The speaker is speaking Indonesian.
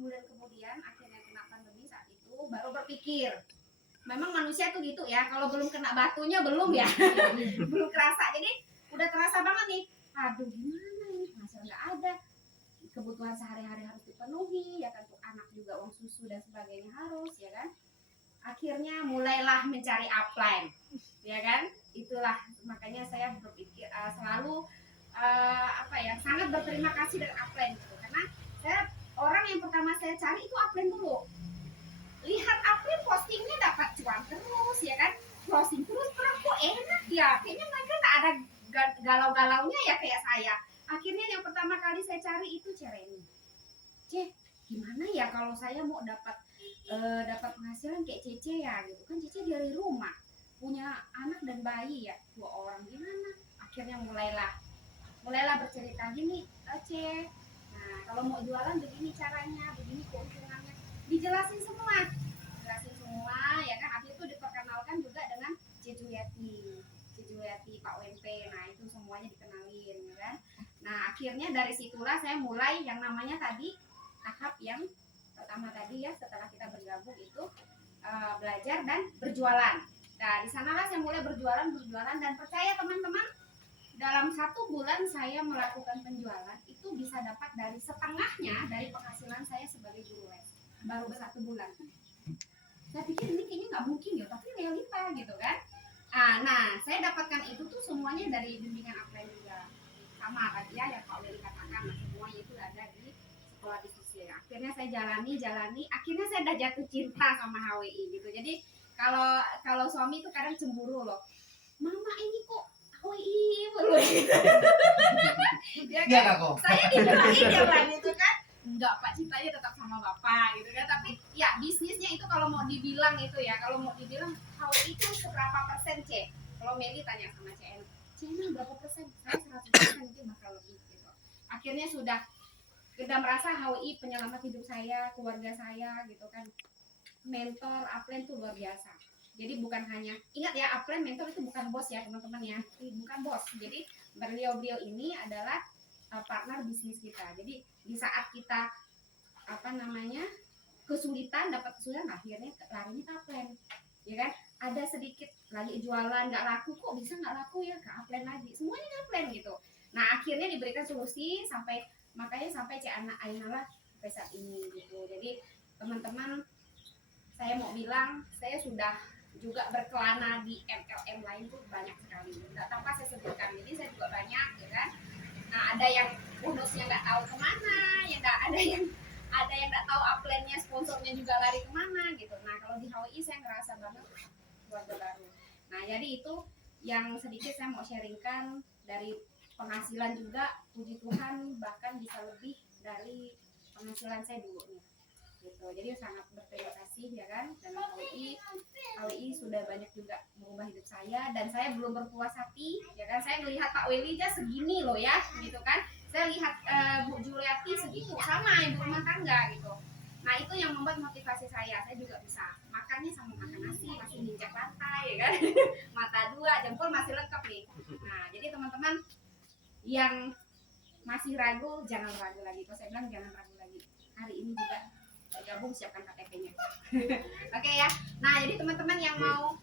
bulan kemudian akhirnya kena pandemi saat itu baru berpikir. Memang manusia tuh gitu ya, kalau belum kena batunya belum ya, belum kerasa. Jadi udah terasa banget nih, aduh gimana ini, penghasilan nggak ada, kebutuhan sehari-hari harus dipenuhi, ya kan, untuk anak juga uang susu dan sebagainya harus, ya kan. Akhirnya mulailah mencari upline, ya kan. Itulah makanya saya berpikir selalu sangat berterima kasih dengan upline gitu. Karena saya orang yang pertama saya cari itu upline dulu. Lihat upline postingnya dapat cuan terus, ya kan, closing terus kok enak ya, kayaknya mereka tak ada galau-galaunya ya kayak saya. Akhirnya yang pertama kali saya cari itu Cereni. Gimana ya kalau saya mau dapat penghasilan kayak Cece ya gitu kan. Cece dari rumah punya anak dan bayi ya, 2 orang, gimana. Akhirnya mulailah bercerita gini, Ce, nah kalau mau jualan begini caranya, begini keuntungannya, dijelasin semua ya kan. Akhirnya itu diperkenalkan juga dengan C Juliati, Pak WP, nah itu semuanya dikenalin, ya kan. Nah akhirnya dari situlah saya mulai yang namanya tadi tahap yang pertama tadi ya, setelah kita bergabung itu belajar dan berjualan. Nah di sanalah saya mulai berjualan dan percaya teman-teman, dalam 1 bulan saya melakukan penjualan itu bisa dapat dari setengahnya dari penghasilan saya sebagai guru les, baru 1 bulan. Saya pikir ini kayaknya nggak mungkin ya, tapi realita gitu kan. Nah saya dapatkan itu tuh semuanya dari bimbingan upline juga, sama tadi ya yang Pak Weli katakan, semuanya itu ada di sekolah bisnis ya. Akhirnya saya jalani, akhirnya saya udah jatuh cinta sama HWI gitu. Jadi kalau suami itu kadang cemburu loh, mama ini kok HWI mulu gitu. Ya kan? Saya dibilangin ya lah gitu kan. Enggak, Pak, cintanya tetap sama Bapak gitu kan. Tapi ya bisnisnya itu kalau mau dibilang HWI itu seberapa persen, C? Kalau Meli tanya sama CN, CN berapa persen? Saya 100% mungkin bakal lebih gitu. Akhirnya sudah merasa HWI penyelamat hidup saya, keluarga saya gitu kan. Mentor, upline tuh luar biasa. Jadi bukan hanya, ingat ya, upline mentor itu bukan bos ya teman-teman ya, bukan bos. Jadi beliau ini adalah partner bisnis kita. Jadi di saat kita kesulitan, akhirnya larinya ke upline, ya kan. Ada sedikit lagi jualan nggak laku, kok bisa nggak laku ya, ke upline lagi, semuanya ke upline gitu. Nah akhirnya diberikan solusi sampai Cik Ainala sampai saat ini gitu. Jadi teman-teman, saya mau bilang, saya sudah juga berkelana di MLM lain tuh banyak sekali, nggak tanpa saya sebutkan. Jadi saya juga banyak, ya kan. Nah ada yang bonusnya nggak tahu kemana, ya ada yang nggak tahu upline-nya, sponsornya juga lari kemana gitu. Nah kalau di HWI saya ngerasa banget keluarga baru. Nah jadi itu yang sedikit saya mau sharingkan dari penghasilan juga, puji Tuhan bahkan bisa lebih dari penghasilan saya dulunya gitu. Jadi sangat berterima kasih ya kan, dan HWI sudah banyak juga mengubah hidup saya, dan saya belum berpuas hati ya kan. Saya melihat Pak Weli aja segini loh ya gitu kan, saya lihat Bu Juliati segitu, sama ibu rumah tangga gitu. Nah itu yang membuat motivasi saya juga bisa makannya sama makan nasi, masih nginjak lantai ya kan. Mata 2, jempol masih lengkap nih. Nah jadi teman-teman yang masih ragu, jangan ragu lagi. Kalau saya bilang jangan ragu lagi, hari ini juga gabung, siapkan KTP-nya. Oke ya. Nah jadi teman-teman yang mau